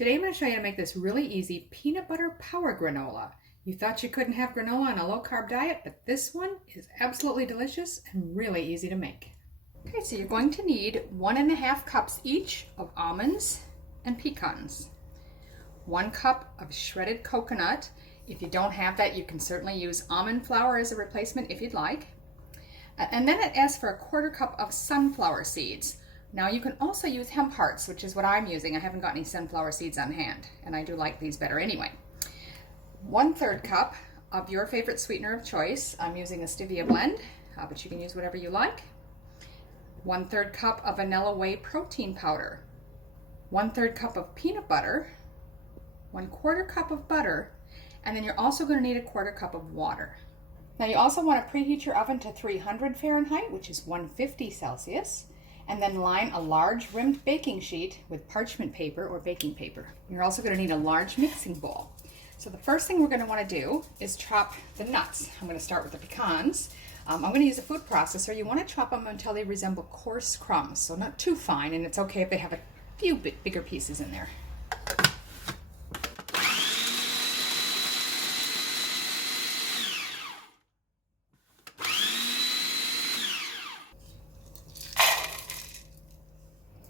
Today I'm going to show you how to make this really easy peanut butter power granola. You thought you couldn't have granola on a low-carb diet, but this one is absolutely delicious and really easy to make. Okay, so you're going to need 1.5 cups each of almonds and pecans. 1 cup of shredded coconut. If you don't have that, you can certainly use almond flour as a replacement if you'd like. And then it asks for 1/4 cup of sunflower seeds. Now you can also use hemp hearts, which is what I'm using. I haven't got any sunflower seeds on hand, and I do like these better anyway. 1/3 cup of your favorite sweetener of choice. I'm using a stevia blend, but you can use whatever you like. 1/3 cup of vanilla whey protein powder. 1/3 cup of peanut butter. 1/4 cup of butter, and then you're also going to need 1/4 cup of water. Now you also want to preheat your oven to 300 Fahrenheit, which is 150 Celsius. And then line a large rimmed baking sheet with parchment paper or baking paper. You're also going to need a large mixing bowl. So the first thing we're going to want to do is chop the nuts. I'm going to start with the pecans. I'm going to use a food processor. You want to chop them until they resemble coarse crumbs, so not too fine, and it's okay if they have a few bigger pieces in there.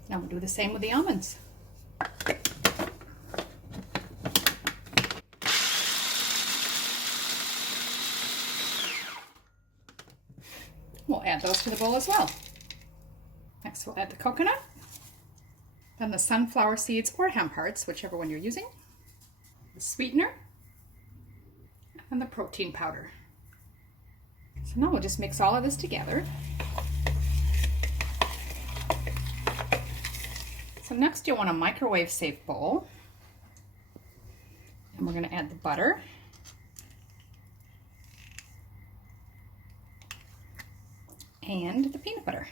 Now we'll do the same with the almonds. We'll add those to the bowl as well. Next we'll add the coconut, then the sunflower seeds or hemp hearts, whichever one you're using, the sweetener, and the protein powder. So now we'll just mix all of this together. So next you'll want a microwave safe bowl, and we're going to add the butter, and the peanut butter.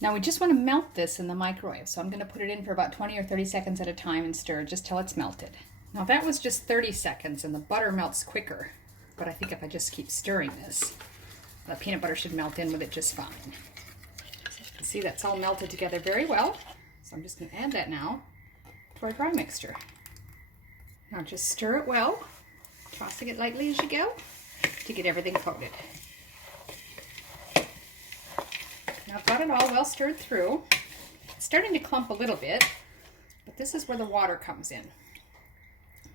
Now we just want to melt this in the microwave, so I'm going to put it in for about 20 or 30 seconds at a time and stir just till it's melted. Now that was just 30 seconds and the butter melts quicker, but I think if I just keep stirring this, the peanut butter should melt in with it just fine. See, that's all melted together very well. So I'm just going to add that now to our dry mixture. Now just stir it well, tossing it lightly as you go to get everything coated. Now I've got it all well stirred through. It's starting to clump a little bit, but this is where the water comes in.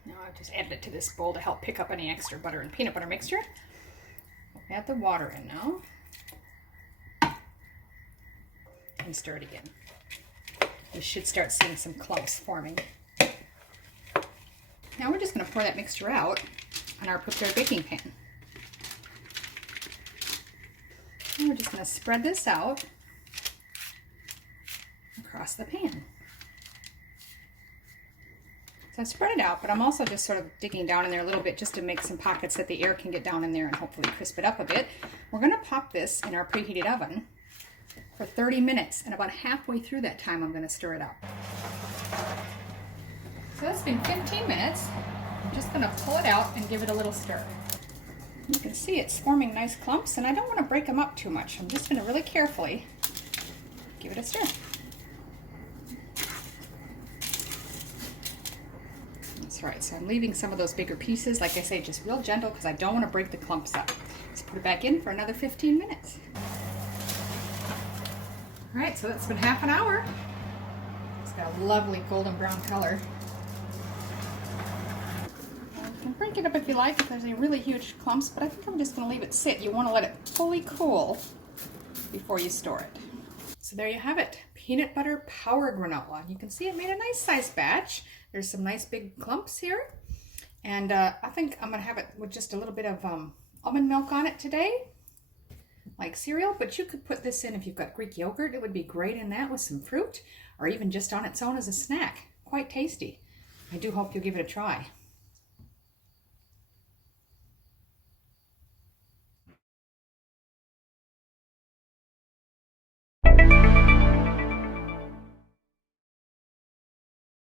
Now I've just added it to this bowl to help pick up any extra butter and peanut butter mixture. I'll add the water in now. And stir it again. You should start seeing some clumps forming. Now we're just going to pour that mixture out on our prepared baking pan. And we're just going to spread this out across the pan. So I've spread it out, but I'm also just sort of digging down in there a little bit just to make some pockets that the air can get down in there and hopefully crisp it up a bit. We're going to pop this in our preheated oven for 30 minutes, and about halfway through that time I'm going to stir it up. So that's been 15 minutes. I'm just going to pull it out and give it a little stir. You can see it's forming nice clumps, and I don't want to break them up too much. I'm just going to really carefully give it a stir. That's right, so I'm leaving some of those bigger pieces, like I say, just real gentle because I don't want to break the clumps up. Let's put it back in for another 15 minutes. All right, so that's been half an hour. It's got a lovely golden brown color. You can break it up if you like, if there's any really huge clumps, but I think I'm just going to leave it sit. You want to let it fully cool before you store it. So there you have it, peanut butter power granola. You can see it made a nice sized batch. There's some nice big clumps here. And I think I'm going to have it with just a little bit of almond milk on it today, like cereal, but you could put this in if you've got Greek yogurt. It would be great in that with some fruit, or even just on its own as a snack. Quite tasty. I do hope you'll give it a try.